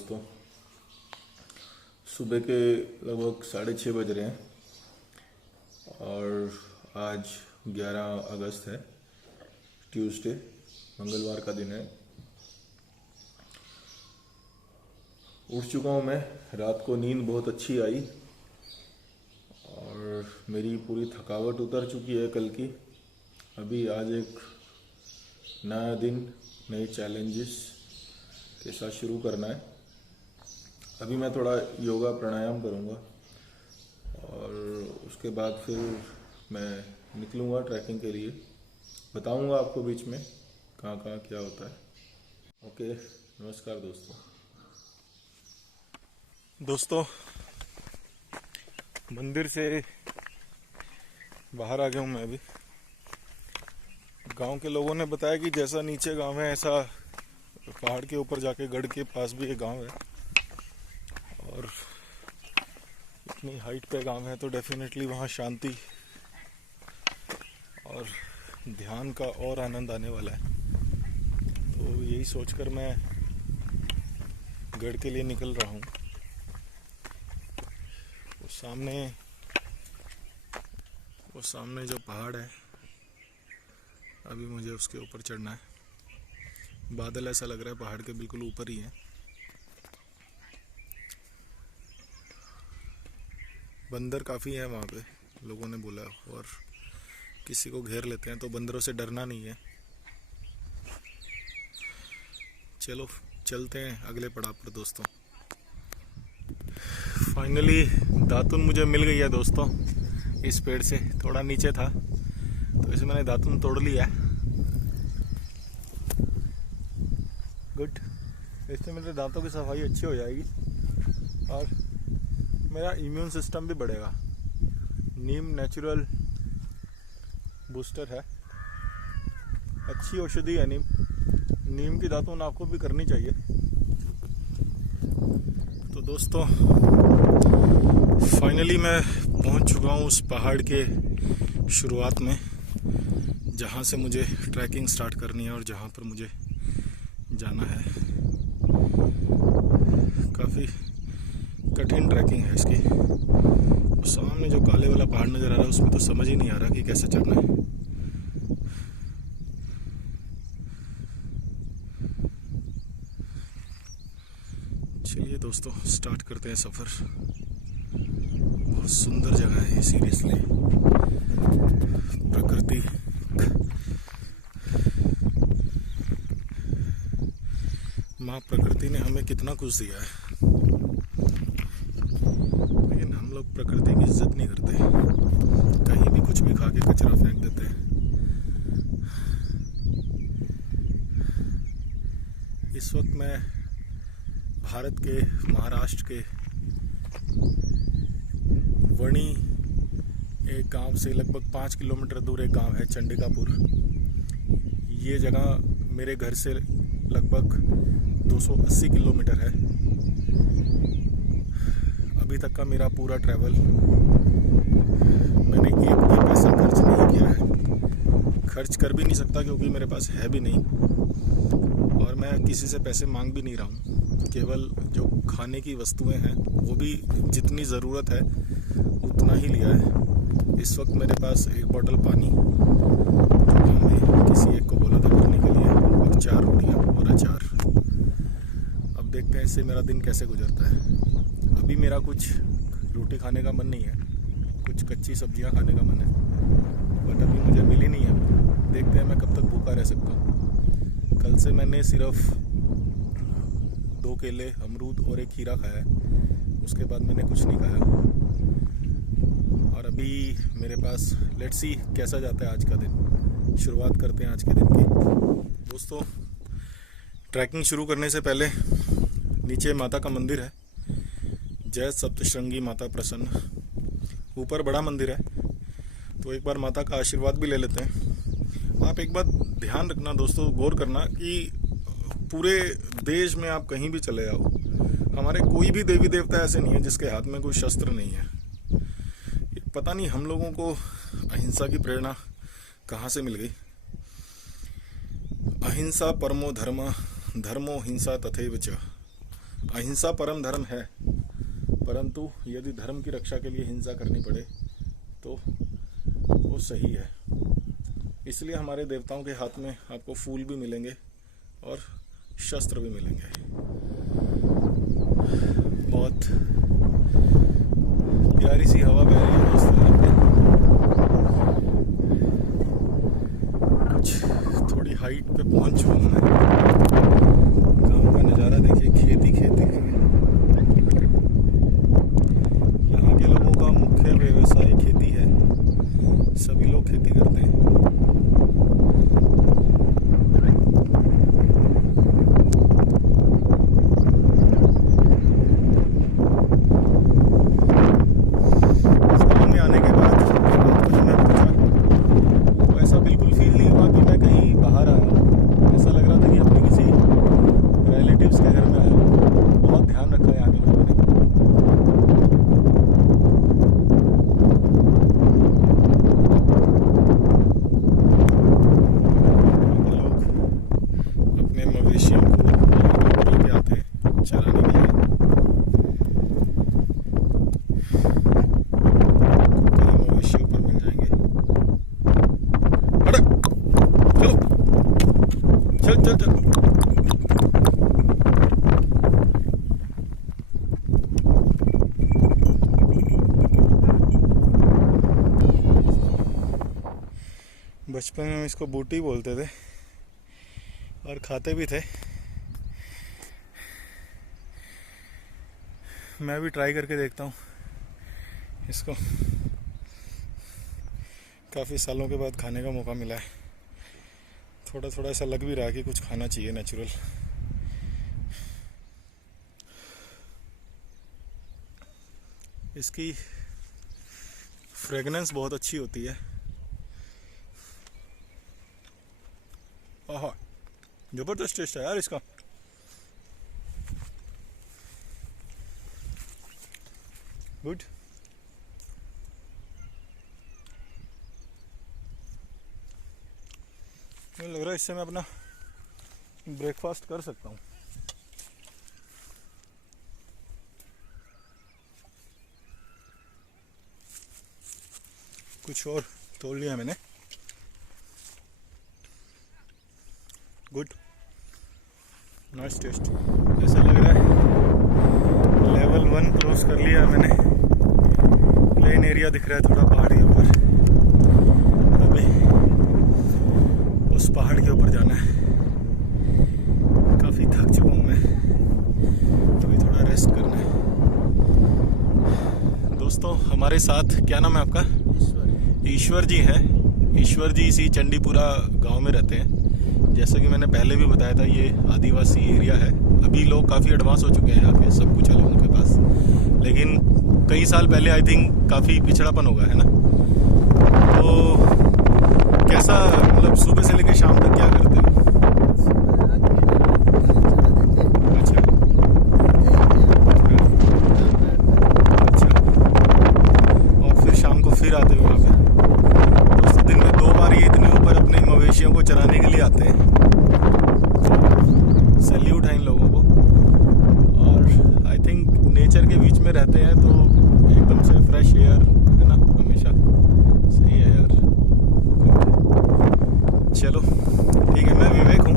दोस्तों। सुबह के लगभग 6:30 बज रहे हैं और आज 11 अगस्त है, ट्यूसडे, मंगलवार का दिन है। उठ चुका हूँ मैं। रात को नींद बहुत अच्छी आई और मेरी पूरी थकावट उतर चुकी है कल की। अभी आज एक नया दिन, नए चैलेंजेस के साथ शुरू करना है। अभी मैं थोड़ा योगा प्राणायाम करूँगा और उसके बाद फिर मैं निकलूँगा ट्रैकिंग के लिए। बताऊँगा आपको बीच में कहाँ कहाँ क्या होता है। ओके, नमस्कार दोस्तों। मंदिर से बाहर आ गया हूँ मैं अभी। गांव के लोगों ने बताया कि जैसा नीचे गांव है ऐसा पहाड़ के ऊपर जाके गढ़ के पास भी एक गांव है, और इतनी हाइट पे गांव है तो डेफिनेटली वहाँ शांति और ध्यान का और आनंद आने वाला है। तो यही सोचकर मैं गढ़ के लिए निकल रहा हूँ। वो सामने जो पहाड़ है, अभी मुझे उसके ऊपर चढ़ना है। बादल ऐसा लग रहा है पहाड़ के बिल्कुल ऊपर ही है। बंदर काफ़ी है वहाँ पे, लोगों ने बोला, और किसी को घेर लेते हैं, तो बंदरों से डरना नहीं है। चलो चलते हैं अगले पड़ाव पर दोस्तों। फाइनली दातुन मुझे मिल गई है दोस्तों। इस पेड़ से थोड़ा नीचे था तो इसे मैंने दातुन तोड़ लिया है। गुड, इससे मेरे दांतों की सफाई अच्छी हो जाएगी और मेरा इम्यून सिस्टम भी बढ़ेगा। नीम नेचुरल बूस्टर है, अच्छी औषधि है नीम की दातुन आपको भी करनी चाहिए। तो दोस्तों फाइनली मैं पहुंच चुका हूं उस पहाड़ के शुरुआत में, जहां से मुझे ट्रैकिंग स्टार्ट करनी है और जहां पर मुझे जाना है। काफ़ी कठिन ट्रैकिंग है इसकी। सामने जो काले वाला पहाड़ नज़र आ रहा है उसमें तो समझ ही नहीं आ रहा कि कैसे चढ़ना है। चलिए दोस्तों स्टार्ट करते हैं सफ़र। बहुत सुंदर जगह है सीरियसली। प्रकृति माँ प्रकृति ने हमें कितना कुछ दिया है, लेकिन हम लोग प्रकृति की इज्जत नहीं करते। कहीं भी कुछ भी खा के कचरा फेंक देते हैं। इस वक्त मैं भारत के महाराष्ट्र के वणी एक गांव से लगभग 5 किलोमीटर दूर एक गांव है चंडिकापुर। ये जगह मेरे घर से लगभग 280 किलोमीटर है। अभी तक का मेरा पूरा ट्रैवल मैंने एक भी पैसा खर्च नहीं किया है। खर्च कर भी नहीं सकता क्योंकि मेरे पास है भी नहीं, और मैं किसी से पैसे मांग भी नहीं रहा हूँ। केवल जो खाने की वस्तुएं हैं वो भी जितनी ज़रूरत है उतना ही लिया है। इस वक्त मेरे पास एक बोतल पानी, जो हमने किसी एक को बोला था भरने के लिए, और 4 रोटियाँ और अचार। अब देखते हैं इससे मेरा दिन कैसे गुजरता है। अभी मेरा कुछ रोटी खाने का मन नहीं है, कुछ कच्ची सब्जियां खाने का मन है, बट अभी मुझे मिली नहीं है। देखते हैं मैं कब तक भूखा रह सकता हूँ। कल से मैंने सिर्फ 2 केले, अमरूद और एक खीरा खाया है। उसके बाद मैंने कुछ नहीं खाया। और अभी मेरे पास लेट्स सी कैसा जाता है आज का दिन। शुरुआत करते हैं आज के दिन की। दोस्तों ट्रैकिंग शुरू करने से पहले नीचे माता का मंदिर है, जय सप्तशृंगी माता प्रसन्न। ऊपर बड़ा मंदिर है, तो एक बार माता का आशीर्वाद भी ले लेते हैं। आप एक बात ध्यान रखना दोस्तों, गौर करना कि पूरे देश में आप कहीं भी चले जाओ, हमारे कोई भी देवी देवता ऐसे नहीं है जिसके हाथ में कोई शस्त्र नहीं है। पता नहीं हम लोगों को अहिंसा की प्रेरणा कहाँ से मिल गई। अहिंसा परमो धर्म, धर्मो हिंसा तथैव च। अहिंसा परम धर्म है, परंतु यदि धर्म की रक्षा के लिए हिंसा करनी पड़े तो वो सही है। इसलिए हमारे देवताओं के हाथ में आपको फूल भी मिलेंगे और शस्त्र भी मिलेंगे। बहुत प्यारी सी हवा बह रही है दोस्तों यहाँ पे। कुछ थोड़ी हाइट पे पहुंच चुका हूँ मैं। गाँव का नज़ारा देखिए, खेती खेती। यहाँ के लोगों का मुख्य व्यवसाय खेती है, सभी लोग खेती करते हैं। बचपन में हम इसको बूटी बोलते थे और खाते भी थे। मैं भी ट्राई करके देखता हूँ इसको। काफ़ी सालों के बाद खाने का मौका मिला है। थोड़ा थोड़ा ऐसा लग भी रहा है कि कुछ खाना चाहिए नेचुरल। इसकी फ्रेगनेंस बहुत अच्छी होती है। आहा, जबरदस्त टेस्ट है यार इसका। गुड। मुझे लग रहा है इससे मैं अपना ब्रेकफास्ट कर सकता हूँ। कुछ और तोड़ लिया मैंने। Good, nice test. ऐसा लग रहा है लेवल 1 क्रॉस कर लिया मैंने। प्लेन एरिया दिख रहा है थोड़ा पहाड़ के ऊपर। अभी उस पहाड़ के ऊपर जाना है। काफ़ी थक चुका हूँ मैं, अभी थोड़ा रेस्ट करना है। दोस्तों हमारे साथ, क्या नाम है आपका? ईश्वर जी हैं। ईश्वर जी इसी चंडीपुरा गांव में रहते हैं। जैसा कि मैंने पहले भी बताया था, ये आदिवासी एरिया है। अभी लोग काफ़ी एडवांस हो चुके हैं यहाँ पे, सब कुछ है लोगों के पास। लेकिन कई साल पहले आई थिंक काफ़ी पिछड़ापन होगा, है ना? तो कैसा, मतलब सुबह से लेकर शाम तक क्या करते हो? अच्छा अच्छा। और फिर शाम को फिर आते हो वहाँ पे? दोस्तों दिन में 2 बार ये इतने ऊपर अपने मवेशियों को चराने के लिए आते हैं। सैल्यूट है इन लोगों को। और आई थिंक नेचर के बीच में रहते हैं तो एकदम से फ्रेश एयर, है ना, हमेशा सही है यार। चलो ठीक है, मैं विवेक हूँ।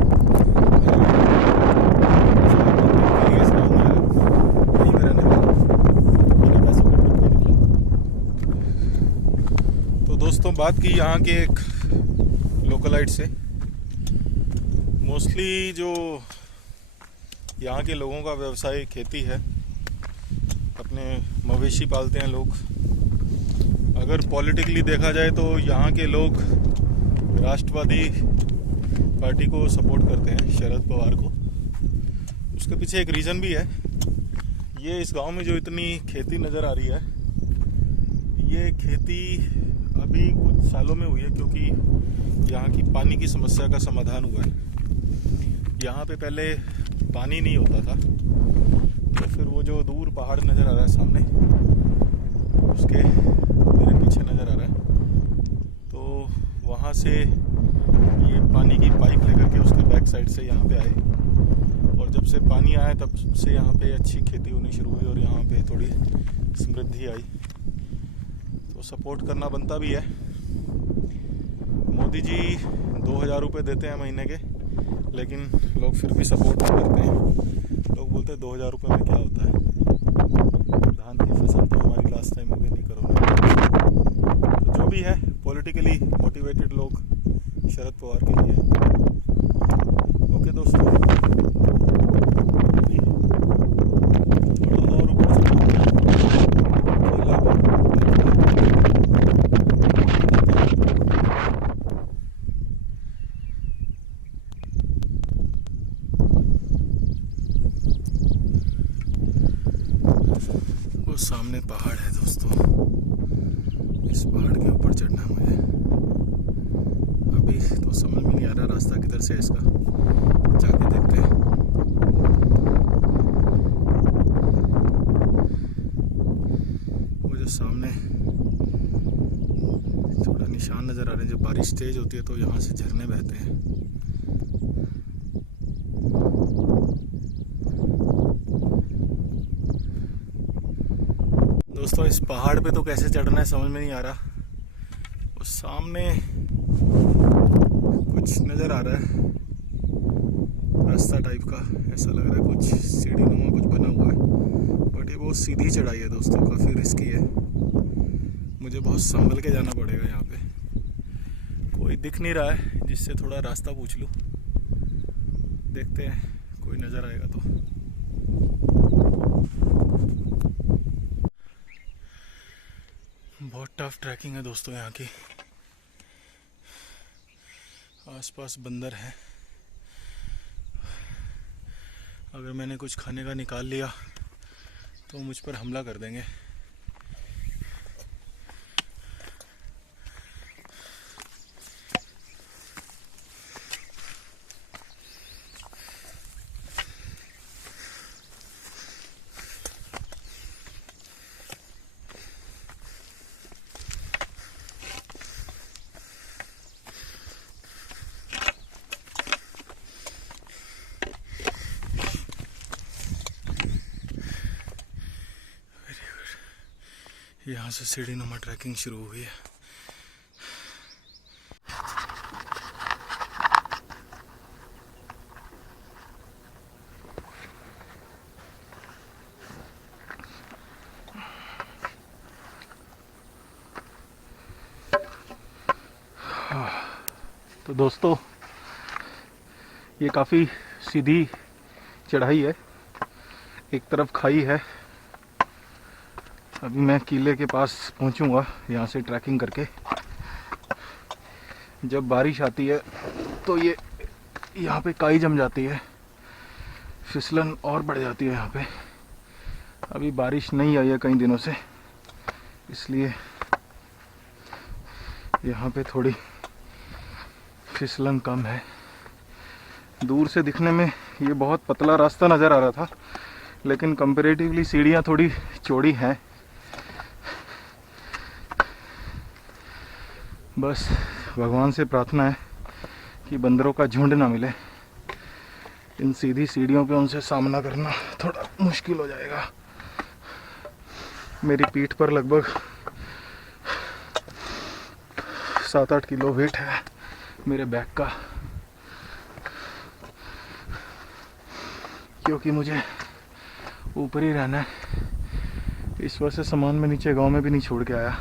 तो दोस्तों बात की यहाँ के एक लोकलाइट से। मोस्टली जो यहाँ के लोगों का व्यवसाय खेती है, अपने मवेशी पालते हैं लोग। अगर पॉलिटिकली देखा जाए तो यहाँ के लोग राष्ट्रवादी पार्टी को सपोर्ट करते हैं, शरद पवार को। उसके पीछे एक रीज़न भी है। ये इस गांव में जो इतनी खेती नज़र आ रही है, ये खेती अभी कुछ सालों में हुई है क्योंकि यहाँ की पानी की समस्या का समाधान हुआ है। यहाँ पे पहले पानी नहीं होता था, तो फिर वो जो दूर पहाड़ नज़र आ रहा है सामने, उसके मेरे पीछे नज़र आ रहा है, तो वहाँ से ये पानी की पाइप लेकर के उसके बैक साइड से यहाँ पे आए और जब से पानी आया तब से यहाँ पे अच्छी खेती होनी शुरू हुई और यहाँ पे थोड़ी समृद्धि आई, तो सपोर्ट करना बनता भी है। मोदी जी 2000 रुपये देते हैं महीने के, लेकिन लोग फिर भी सपोर्ट नहीं करते हैं। लोग बोलते हैं 2000 रुपये में क्या होता है, धान की फसल तो हमारी लास्ट टाइम हो गई, नहीं करो। तो जो भी है, पॉलिटिकली मोटिवेटेड लोग शरद पवार के लिए। ओके दोस्तों, थोड़ा और ऊपर वो सामने पहाड़ है दोस्तों, इस पहाड़ के ऊपर चढ़ना है मुझे। अभी तो समझ में नहीं आ रहा रास्ता किधर से है इसका, जाके देखते हैं। वो जो सामने थोड़ा निशान नज़र आ रहे हैं, जब बारिश तेज होती है तो यहाँ से झरने बहते हैं। दोस्तों इस पहाड़ पे तो कैसे चढ़ना है समझ में नहीं आ रहा। वो सामने कुछ नज़र आ रहा है, रास्ता टाइप का ऐसा लग रहा है, कुछ सीढ़ी नुमा कुछ बना हुआ है, बट ये बहुत सीधी चढ़ाई है दोस्तों, काफ़ी रिस्की है। मुझे बहुत संभल के जाना पड़ेगा। यहाँ पे कोई दिख नहीं रहा है जिससे थोड़ा रास्ता पूछ लूँ, देखते हैं कोई नज़र आएगा तो। बहुत टफ ट्रैकिंग है दोस्तों यहाँ की। आसपास बंदर हैं, अगर मैंने कुछ खाने का निकाल लिया तो मुझ पर हमला कर देंगे। यहाँ से सीढ़ी नुमा ट्रैकिंग शुरू हुई है। तो दोस्तों ये काफ़ी सीधी चढ़ाई है, एक तरफ खाई है। अभी मैं किले के पास पहुंचूंगा यहाँ से ट्रैकिंग करके। जब बारिश आती है तो ये यहाँ पे काई जम जाती है, फिसलन और बढ़ जाती है यहाँ पे। अभी बारिश नहीं आई है कई दिनों से, इसलिए यहाँ पे थोड़ी फिसलन कम है। दूर से दिखने में ये बहुत पतला रास्ता नज़र आ रहा था, लेकिन कंपैरेटिवली सीढ़ियाँ थोड़ी चौड़ी हैं। बस भगवान से प्रार्थना है कि बंदरों का झुंड ना मिले। इन सीधी सीढ़ियों पे उनसे सामना करना थोड़ा मुश्किल हो जाएगा। मेरी पीठ पर लगभग 7-8 किलो वेट है मेरे बैग का, क्योंकि मुझे ऊपर ही रहना है। इस वजह से सामान में नीचे गांव में भी नहीं छोड़ के आया।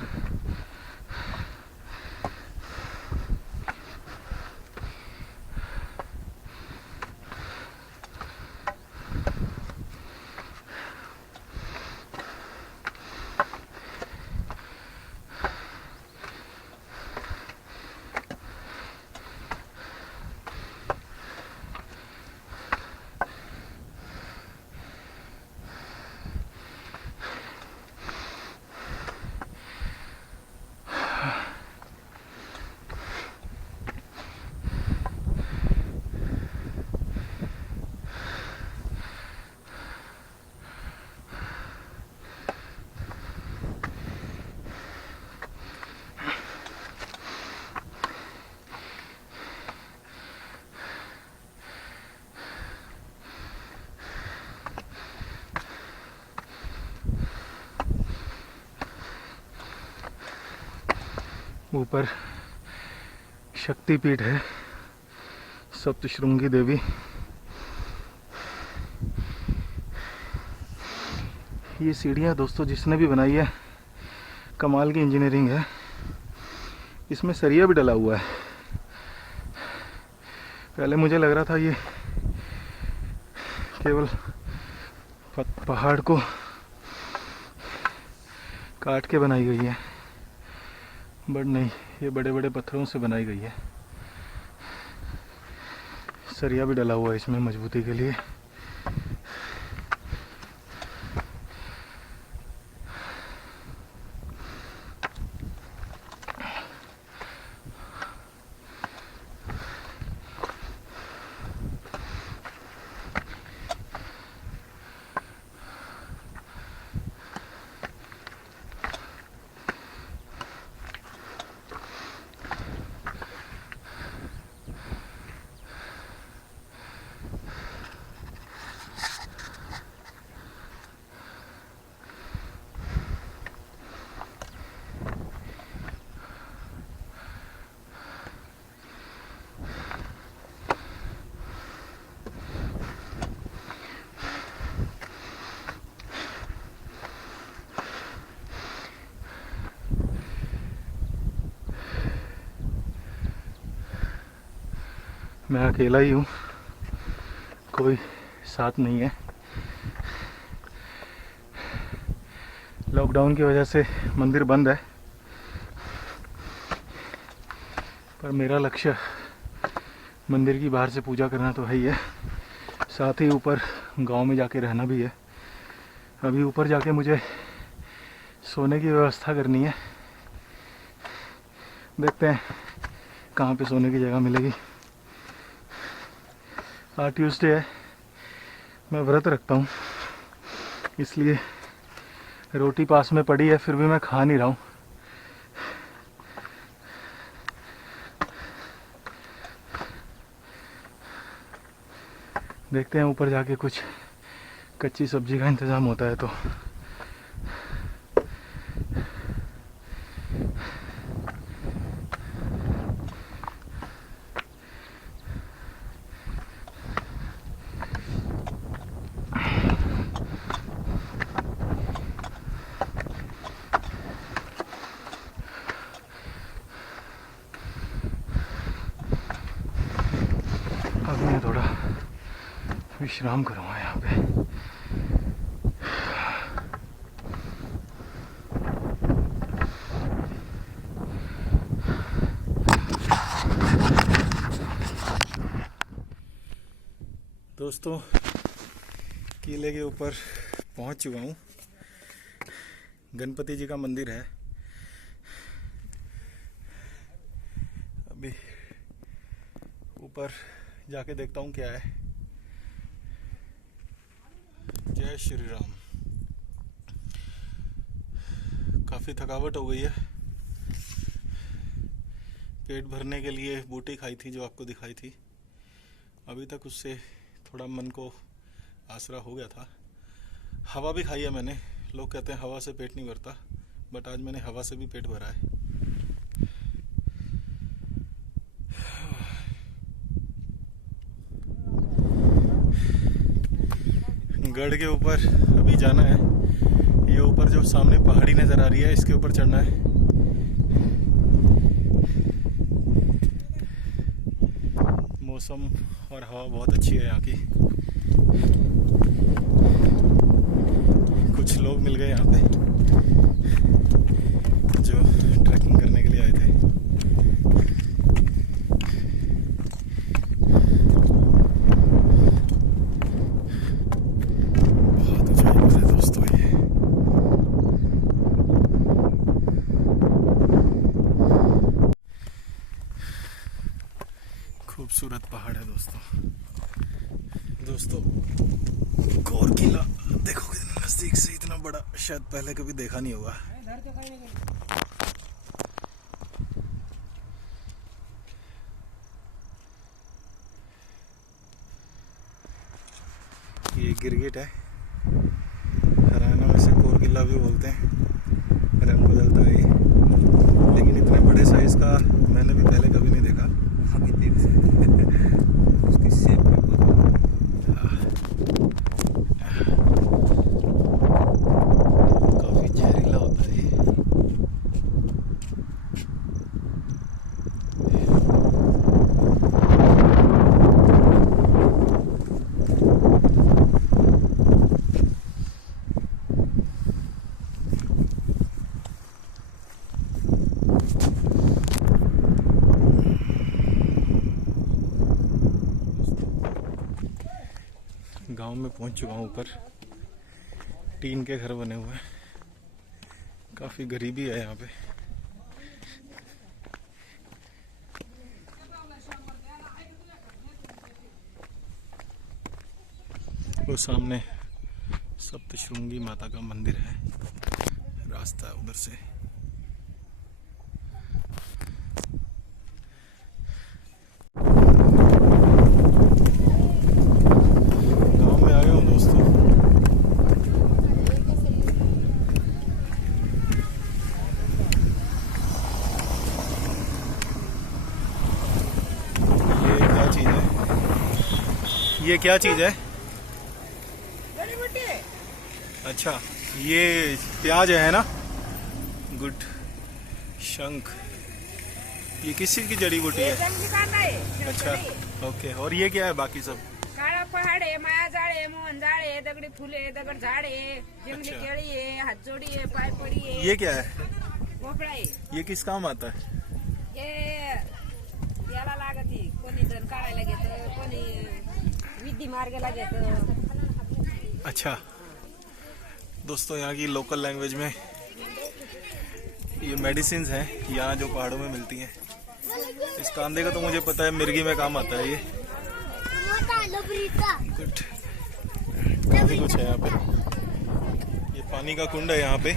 ऊपर शक्तिपीठ है, सप्तशृंगी देवी। ये सीढ़ियाँ दोस्तों जिसने भी बनाई है कमाल की इंजीनियरिंग है। इसमें सरिया भी डला हुआ है। पहले मुझे लग रहा था ये केवल पहाड़ को काट के बनाई गई है, बट नहीं, ये बड़े बड़े पत्थरों से बनाई गई है। सरिया भी डला हुआ है इसमें मजबूती के लिए। मैं अकेला ही हूँ, कोई साथ नहीं है। लॉकडाउन की वजह से मंदिर बंद है, पर मेरा लक्ष्य मंदिर की बाहर से पूजा करना तो है ही है, साथ ही ऊपर गांव में जाके रहना भी है। अभी ऊपर जाके मुझे सोने की व्यवस्था करनी है, देखते हैं कहाँ पे सोने की जगह मिलेगी। आज ट्यूसडे है, मैं व्रत रखता हूँ, इसलिए रोटी पास में पड़ी है, फिर भी मैं खा नहीं रहा हूँ। देखते हैं ऊपर जाके कुछ कच्ची सब्जी का इंतज़ाम होता है तो। अब मैं थोड़ा विश्राम करूँगा यहाँ पे। दोस्तों, किले के ऊपर पहुँच चुका हूँ। गणपति जी का मंदिर है। अभी ऊपर जाके देखता हूँ क्या है। जय श्री राम। काफ़ी थकावट हो गई है। पेट भरने के लिए बूटी खाई थी जो आपको दिखाई थी। अभी तक उससे थोड़ा मन को आसरा हो गया था। हवा भी खाई है मैंने। लोग कहते हैं हवा से पेट नहीं भरता, बट आज मैंने हवा से भी पेट भरा है। गढ़ के ऊपर अभी जाना है। ये ऊपर जो सामने पहाड़ी नज़र आ रही है, इसके ऊपर चढ़ना है। मौसम और हवा बहुत अच्छी है यहाँ की। कुछ लोग मिल गए यहाँ पे जो ट्रैकिंग करने के लिए आए थे। बहुत ऊंचाई पर है दोस्तों ये। खूबसूरत पहाड़ है दोस्तों। गौर किला देखोगे नजदीक से, इतना बड़ा शायद पहले कभी देखा नहीं होगा। ये गिरगिट है, हरियाणा में से कोर किला भी बोलते हैं। रंग बदलता है ये, लेकिन इतने बड़े साइज गांव में पहुंच चुका हूं। ऊपर टीन के घर बने हुए हैं, काफ़ी गरीबी है यहाँ पे। वो सामने सप्तशृंगी माता का मंदिर है, रास्ता है उधर से। गांव में आ गया हूँ दोस्तों। ये क्या चीज है? अच्छा, ये प्याज है ना? गुड। शंख, ये किस चीज की जड़ी बूटी है? अच्छा, ओके। और ये क्या है बाकी सब? काळा पहाड आहे, माया जाळ आहे, मोहन जाळ आहे, दगडी फुले, दगड झाड आहे, जंगली केळी आहे, हातजोडी आहे, पायपडी आहे। ये क्या है? भोपळा आहे। ये किस काम आता है? हे याला लागती, कोणी जण काढायला घेतं, कोणी विधी मार्गाला घेतं। अच्छा दोस्तों, यहाँ की लोकल लैंग्वेज में ये मेडिसिन्स हैं यहाँ जो पहाड़ों में मिलती हैं। इस कांदे का तो मुझे पता है, मिर्गी में काम आता है ये। गुड। काफी कुछ है यहाँ पे। ये पानी का कुंड है यहाँ पे।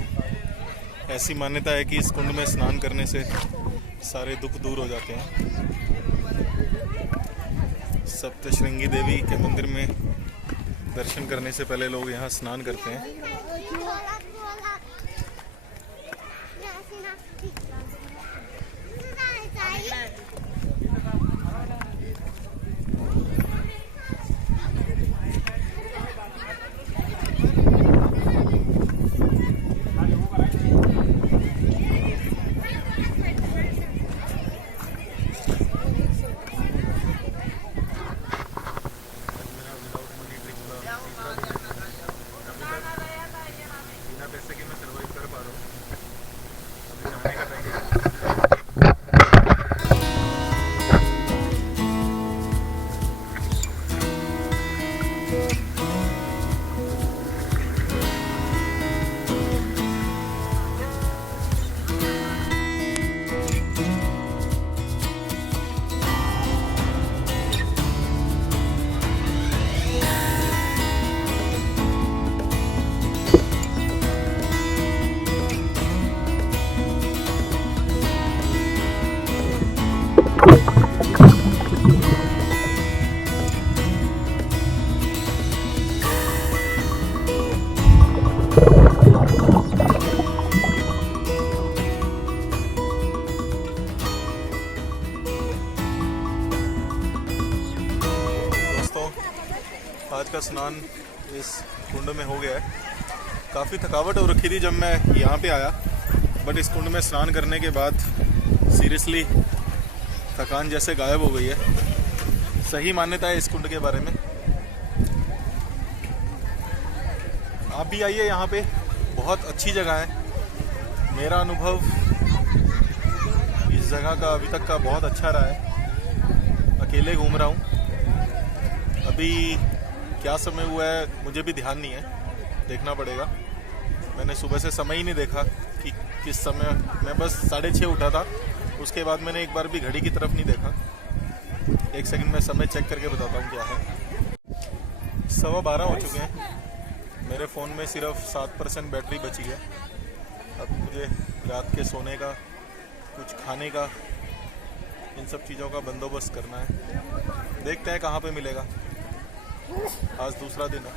ऐसी मान्यता है कि इस कुंड में स्नान करने से सारे दुख दूर हो जाते हैं। सप्तशृंगी देवी के मंदिर में दर्शन करने से पहले लोग यहाँ स्नान करते हैं। आज का स्नान इस कुंड में हो गया है। काफ़ी थकावट हो रखी थी जब मैं यहाँ पे आया, बट इस कुंड में स्नान करने के बाद सीरियसली थकान जैसे गायब हो गई है। सही मान्यता है इस कुंड के बारे में। आप भी आइए यहाँ पे, बहुत अच्छी जगह है। मेरा अनुभव इस जगह का अभी तक का बहुत अच्छा रहा है। अकेले घूम रहा हूँ। अभी क्या समय हुआ है मुझे भी ध्यान नहीं है, देखना पड़ेगा। मैंने सुबह से समय ही नहीं देखा कि किस समय। मैं बस 6:30 उठा था, उसके बाद मैंने एक बार भी घड़ी की तरफ नहीं देखा। एक सेकंड में समय चेक करके बताता हूँ क्या है। 12:15 हो चुके हैं। मेरे फ़ोन में सिर्फ 7% बैटरी बची है। अब मुझे रात के सोने का, कुछ खाने का, इन सब चीज़ों का बंदोबस्त करना है। देखते हैं कहाँ पे मिलेगा। आज दूसरा दिन है।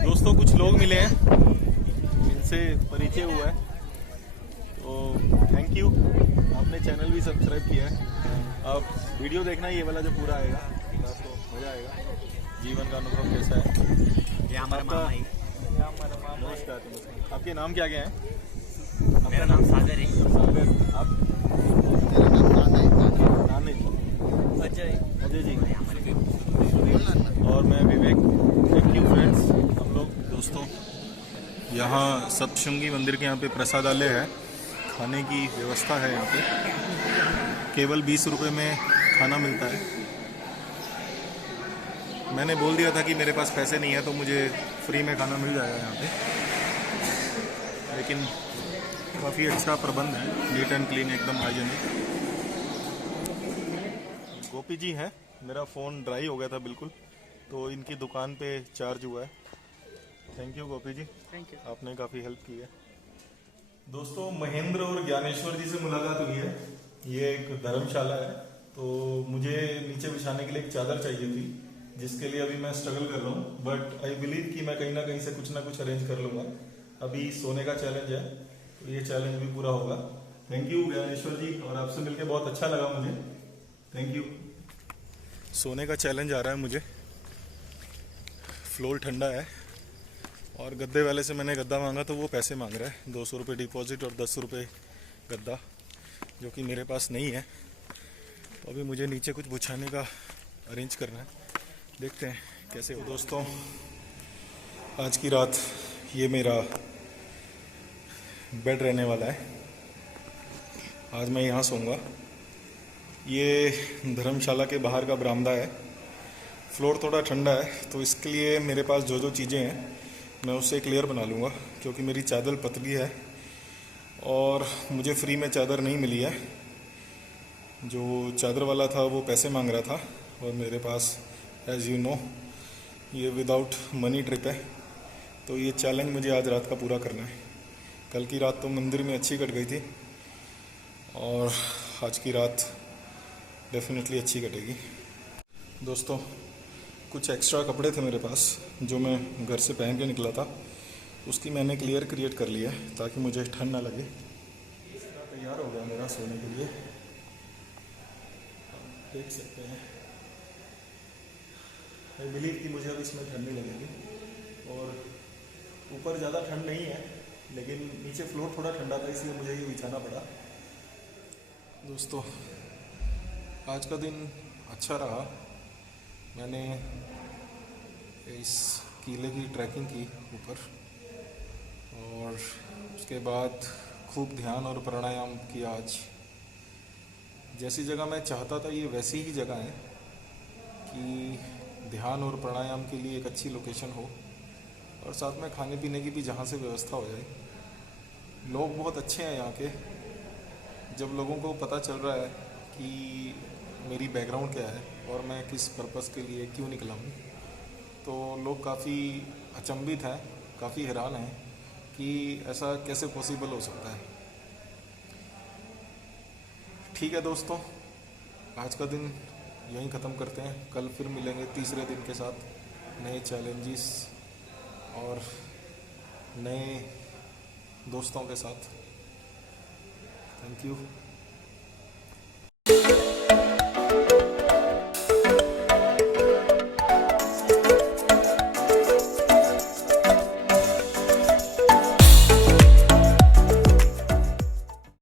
दोस्तों कुछ लोग मिले हैं, इनसे परिचय हुआ है, तो थैंक यू। आपने चैनल भी सब्सक्राइब किया है। अब वीडियो देखना, ये वाला जो पूरा आएगा आपको मज़ा आएगा। जीवन का अनुभव कैसा है। ये हमारा मामा है। नमस्कार। आपके नाम क्या क्या है? मेरा नाम सागर है। सागर। आप? नानी। अजय। अजय जी। और मैं विवेक। Thank you friends. हम लोग दोस्तों यहाँ सप्तशृंगी मंदिर के यहाँ पे प्रसादालय है, खाने की व्यवस्था है यहाँ पे। केवल 20 रुपये में खाना मिलता है। मैंने बोल दिया था कि मेरे पास पैसे नहीं है तो मुझे फ्री में खाना मिल जाएगा यहाँ पे, लेकिन काफ़ी अच्छा प्रबंध है, नीट एंड क्लीन, एकदम हाइजेनिक। गोपी जी हैं, मेरा फ़ोन ड्राई हो गया था बिल्कुल, तो इनकी दुकान पे चार्ज हुआ है। Thank you Gopi ji, thank you. आपने काफ़ी हेल्प की है। दोस्तों, महेंद्र और ज्ञानेश्वर जी से मुलाकात हुई है। ये एक धर्मशाला है, तो मुझे नीचे बिछाने के लिए एक चादर चाहिए थी, जिसके लिए अभी मैं स्ट्रगल कर रहा हूँ, बट आई बिलीव कि मैं कहीं ना कहीं से कुछ ना कुछ अरेंज कर लूँगा। अभी सोने का चैलेंज है, तो ये चैलेंज भी पूरा होगा। थैंक यू ज्ञानेश्वर जी, और आपसे मिलकर बहुत अच्छा लगा मुझे। Thank you. सोने का चैलेंज आ रहा है मुझे। फ्लोर ठंडा है और गद्दे वाले से मैंने गद्दा मांगा तो वो पैसे मांग रहा है, 200 रुपये डिपॉजिट और 10 रुपये गद्दा, जो कि मेरे पास नहीं है। तो अभी मुझे नीचे कुछ बिछाने का अरेंज करना है, देखते हैं कैसे हो। दोस्तों, आज की रात ये मेरा बेड रहने वाला है। आज मैं यहाँ सोऊंगा। ये धर्मशाला के बाहर का बरामदा है। फ्लोर थोड़ा ठंडा है, तो इसके लिए मेरे पास जो जो चीज़ें हैं मैं उससे क्लियर बना लूँगा, क्योंकि मेरी चादर पतली है और मुझे फ्री में चादर नहीं मिली है। जो चादर वाला था वो पैसे मांग रहा था, और मेरे पास एज़ यू नो ये विदाउट मनी ट्रिप है, तो ये चैलेंज मुझे आज रात का पूरा करना है। कल की रात तो मंदिर में अच्छी कट गई थी, और आज की रात डेफिनेटली अच्छी कटेगी। दोस्तों, कुछ एक्स्ट्रा कपड़े थे मेरे पास जो मैं घर से पहन के निकला था, उसकी मैंने क्लियर क्रिएट कर लिया है ताकि मुझे ठंड ना लगे। तैयार हो गया मेरा सोने के लिए, देख सकते हैं। आई बिलीव कि मुझे अब इसमें ठंड नहीं लगेगी, और ऊपर ज़्यादा ठंड नहीं है, लेकिन नीचे फ्लोर थोड़ा ठंडा था, इसलिए मुझे ये बिछाना पड़ा। दोस्तों, आज का दिन अच्छा रहा। मैंने इस किले की ट्रैकिंग की ऊपर, और उसके बाद खूब ध्यान और प्राणायाम किया। आज जैसी जगह मैं चाहता था ये वैसी ही जगह है कि ध्यान और प्राणायाम के लिए एक अच्छी लोकेशन हो, और साथ में खाने पीने की भी जहाँ से व्यवस्था हो जाए। लोग बहुत अच्छे हैं यहाँ के। जब लोगों को पता चल रहा है कि मेरी बैकग्राउंड क्या है और मैं किस पर्पस के लिए क्यों निकला हूँ, तो लोग काफ़ी अचंभित हैं, काफ़ी हैरान हैं कि ऐसा कैसे पॉसिबल हो सकता है। ठीक है दोस्तों, आज का दिन यहीं ख़त्म करते हैं। कल फिर मिलेंगे तीसरे दिन के साथ, नए चैलेंजेस और नए दोस्तों के साथ। Thank you.